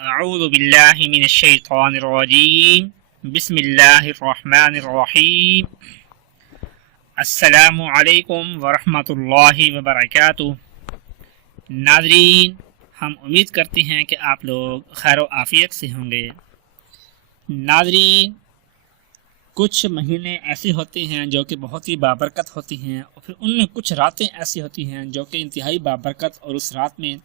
اعوذ باللہ من الشیطان الرجیم بسم اللہ الرحمن الرحیم السلام علیکم ورحمۃ اللہ وبرکاتہ۔ ناظرین، ہم امید کرتے ہیں کہ آپ لوگ خیر و عافیت سے ہوں گے۔ ناظرین، کچھ مہینے ایسے ہوتے ہیں جو کہ بہت ہی بابرکت ہوتی ہیں، اور پھر ان میں کچھ راتیں ایسی ہوتی ہیں جو کہ انتہائی بابرکت، اور اس رات میں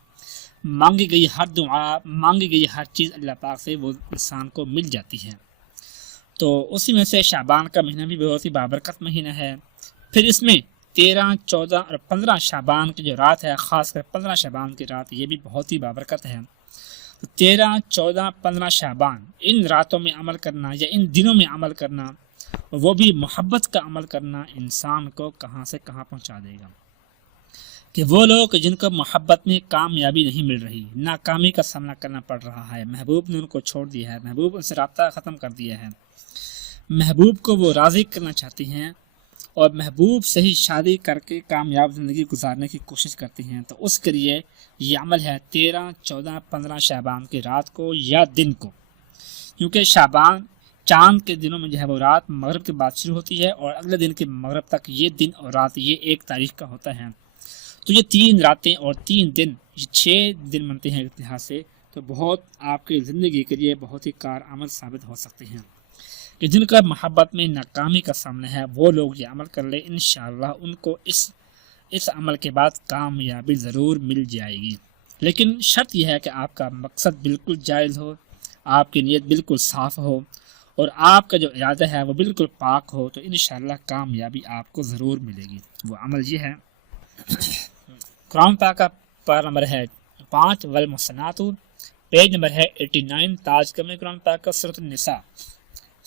مانگی گئی ہر دعا، مانگی گئی ہر چیز اللہ پاک سے وہ انسان کو مل جاتی ہے۔ تو اسی میں سے شعبان کا مہینہ بھی بہت ہی بابرکت مہینہ ہے۔ پھر اس میں 13، 14 اور 15 شعبان کی جو رات ہے، خاص کر 15 شعبان کی رات، یہ بھی بہت ہی بابرکت ہے۔ 13، 14، 15 شعبان، ان راتوں میں عمل کرنا یا ان دنوں میں عمل کرنا، وہ بھی محبت کا عمل کرنا، انسان کو کہاں سے کہاں پہنچا دے گا۔ کہ وہ لوگ جن کو محبت میں کامیابی نہیں مل رہی، ناکامی کا سامنا کرنا پڑ رہا ہے، محبوب نے ان کو چھوڑ دیا ہے، محبوب ان سے رابطہ ختم کر دیا ہے، محبوب کو وہ راضی کرنا چاہتی ہیں اور محبوب سے ہی شادی کر کے کامیاب زندگی گزارنے کی کوشش کرتی ہیں، تو اس کے لیے یہ عمل ہے 13، 14، 15 شعبان کی رات کو یا دن کو، کیونکہ شعبان چاند کے دنوں میں جو ہے وہ رات مغرب کے بعد شروع ہوتی ہے، اور اگلے دن کے مغرب تک یہ دن اور رات یہ 1 تاریخ کا ہوتا ہے۔ تو یہ 3 راتیں اور 3 دن، یہ 6 دن بنتے ہیں اتحاد سے، تو بہت آپ کی زندگی کے لیے بہت ہی کارآمد ثابت ہو سکتے ہیں۔ کہ جن کا محبت میں ناکامی کا سامنا ہے، وہ لوگ یہ عمل کر لیں، انشاءاللہ ان کو اس عمل کے بعد کامیابی ضرور مل جائے گی۔ لیکن شرط یہ ہے کہ آپ کا مقصد بالکل جائز ہو، آپ کی نیت بالکل صاف ہو، اور آپ کا جو ارادہ ہے وہ بالکل پاک ہو، تو انشاءاللہ کامیابی آپ کو ضرور ملے گی۔ وہ عمل یہ ہے، قرآن پاک کا پارہ نمبر ہے 5 والمحصنات، پیج نمبر ہے 89، تاج کم قرآن پاک کا سورۃ النساء،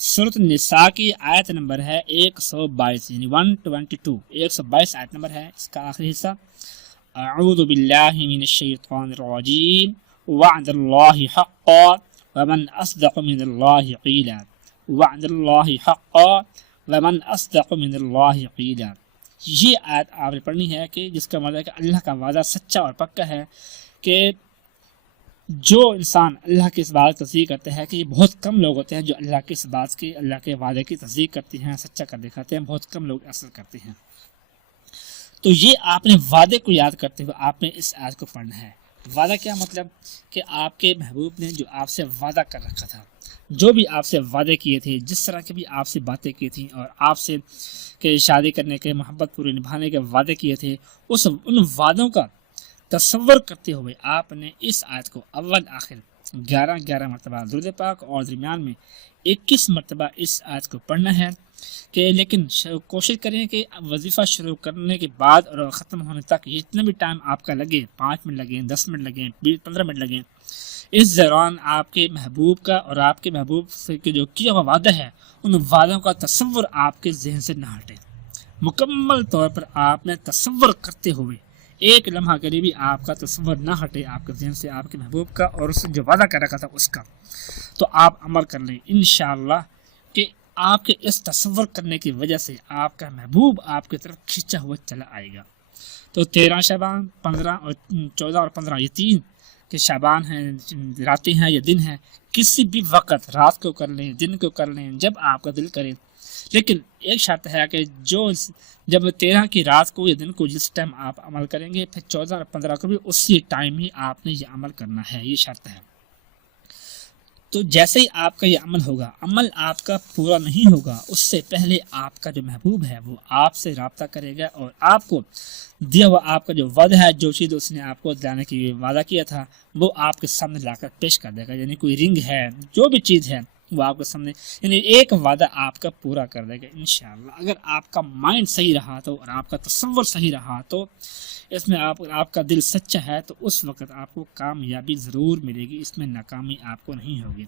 سورۃ النساء کی آیت نمبر ہے 122، یعنی 122، 122 آیت نمبر ہے اس کا آخری حصہ۔ اعوذ باللہ من الشیطان الرجیم وعد اللہ حقا ومن اصدق من اللہ قیلا، وعد اللہ حقا ومن اصدق من اللہ قیلا۔ یہ آیت آپ نے پڑھنی ہے، کہ جس کا مطلب ہے کہ اللہ کا وعدہ سچا اور پکا ہے، کہ جو انسان اللہ کی اس بات کی تصدیق کرتے ہیں، کہ یہ بہت کم لوگ ہوتے ہیں جو اللہ کی اس بات کی، اللہ کے وعدے کی تصدیق کرتے ہیں، سچا کر دکھاتے ہیں، بہت کم لوگ ایسا کرتے ہیں۔ تو یہ آپ نے وعدے کو یاد کرتے ہوئے آپ نے اس آیت کو پڑھنا ہے۔ وعدہ کیا مطلب؟ کہ آپ کے محبوب نے جو آپ سے وعدہ کر رکھا تھا، جو بھی آپ سے وعدے کیے تھے، جس طرح کی بھی آپ سے باتیں کی تھیں، اور آپ سے کہ شادی کرنے کے، محبت پوری نبھانے کے وعدے کیے تھے، ان وعدوں کا تصور کرتے ہوئے آپ نے اس آیت کو اول آخر 11 مرتبہ درود پاک، اور درمیان میں 21 مرتبہ اس آیت کو پڑھنا ہے۔ کہ لیکن کوشش کریں کہ وظیفہ شروع کرنے کے بعد اور ختم ہونے تک جتنا بھی ٹائم آپ کا لگے، 5 منٹ لگیں، 10 منٹ لگیں، 15 منٹ لگیں، اس دوران آپ کے محبوب کا اور آپ کے محبوب سے جو کیا ہوا وعدہ ہے، ان وعدوں کا تصور آپ کے ذہن سے نہ ہٹے۔ مکمل طور پر آپ نے تصور کرتے ہوئے ایک لمحہ کے لیے بھی آپ کا تصور نہ ہٹے آپ کے ذہن سے، آپ کے محبوب کا اور اس جو وعدہ کر رکھا تھا اس کا، تو آپ عمل کر لیں انشاءاللہ، کہ آپ کے اس تصور کرنے کی وجہ سے آپ کا محبوب آپ کی طرف کھینچا ہوا چلا آئے گا۔ تو 13 شعبان، 15 اور 14 اور 15، یہ 3 کہ شعبان ہیں، راتیں ہیں یا دن ہیں، کسی بھی وقت، رات کو کر لیں، دن کو کر لیں، جب آپ کا دل کرے۔ لیکن ایک شرط ہے کہ جب 13 کی رات کو یا دن کو جس ٹائم آپ عمل کریں گے، پھر 14 اور 15 کو بھی اسی ٹائم ہی آپ نے یہ عمل کرنا ہے، یہ شرط ہے۔ تو جیسے ہی آپ کا یہ عمل ہوگا، عمل آپ کا پورا نہیں ہوگا، اس سے پہلے آپ کا جو محبوب ہے وہ آپ سے رابطہ کرے گا، اور آپ کو دیا ہوا آپ کا جو وعدہ ہے، جو چیز اس نے آپ کو دلانے کی وعدہ کیا تھا، وہ آپ کے سامنے لا کر پیش کر دے گا۔ یعنی کوئی رنگ ہے، جو بھی چیز ہے وہ آپ کے سامنے، یعنی ایک وعدہ آپ کا پورا کر دے گا انشاءاللہ۔ اگر آپ کا مائنڈ صحیح رہا تو، اور آپ کا تصور صحیح رہا تو، اس میں آپ کا دل سچا ہے، تو اس وقت آپ کو کامیابی ضرور ملے گی، اس میں ناکامی آپ کو نہیں ہوگی۔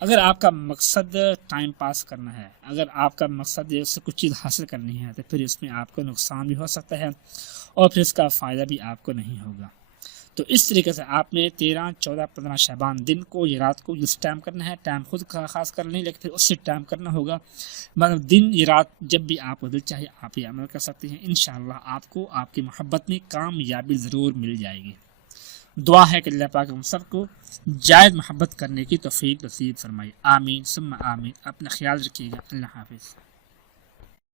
اگر آپ کا مقصد ٹائم پاس کرنا ہے، اگر آپ کا مقصد اس سے کچھ چیز حاصل کرنی ہے، تو پھر اس میں آپ کو نقصان بھی ہو سکتا ہے، اور پھر اس کا فائدہ بھی آپ کو نہیں ہوگا۔ تو اس طریقے سے آپ نے 13، 14، 15 شعبان دن کو یا رات کو جس ٹائم کرنا ہے، ٹائم خود کا خاص کر لیں، لیکن پھر اس سے ٹائم کرنا ہوگا، مطلب دن یا رات جب بھی آپ کو دل چاہے آپ یہ عمل کر سکتے ہیں۔ انشاءاللہ آپ کو آپ کی محبت میں کامیابی ضرور مل جائے گی۔ دعا ہے کہ اللہ پاک ہم سب کو جائز محبت کرنے کی توفیق نصیب فرمائے، آمین ثم آمین۔ اپنا خیال رکھیے گا، اللہ حافظ۔